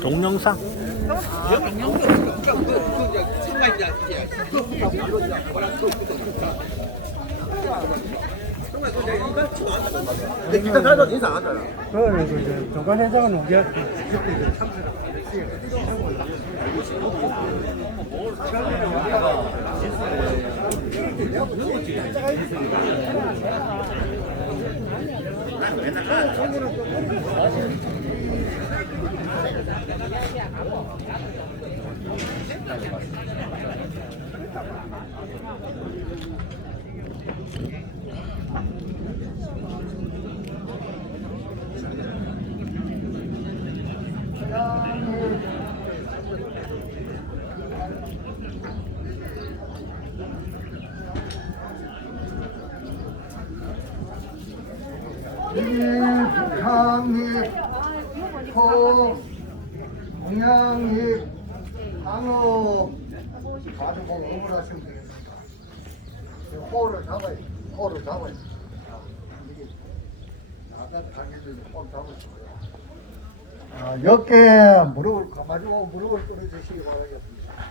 동영상? 근데 기타 가도 인사 안 하잖아. 그거는 그 이제 조관 회장은 우리가 그때 이제 참석을 일강립 소 동양립 강어 가지고 응원하시면 되겠습니다. 이 호를 잡아야 돼. 호를 잡아야 돼. 나가 당겨서 호를 잡으시고요. 아, 역게 무릎을 가지고 무릎을 꿇어주시기 바라겠습니다.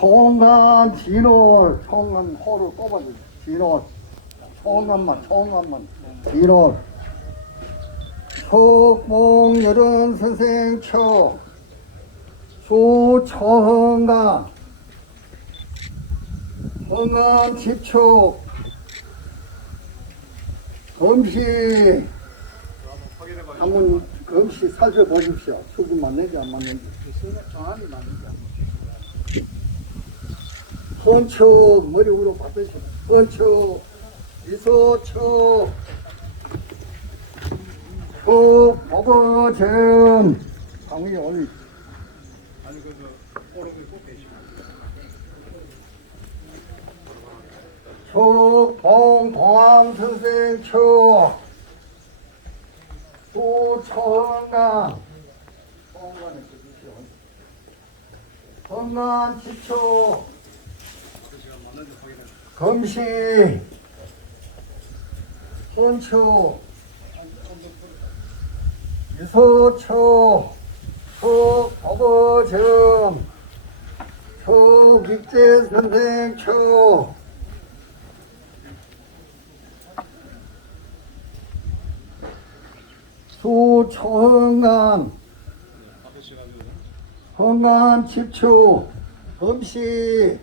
총간 진호 총간 호를 꼽아주세요. 진호 총간만 총간만 진호 속봉 여른 선생 초 수초흥간 흥간 집초 검시 한번 검시 살펴보십시오. 수급 맞는지 안 맞는지. 정확히 맞는지 안 맞는지. 헌척 머리 위로 받으시고 헌척 미소척 척 보거점 상위 올리. 척봉 동암 선생 척 수천강 청강에 주십시오. 건강 지초 검시 손초 유소초 초보거점 초기재 선생초. 수초흥안. 흥안 집초 검시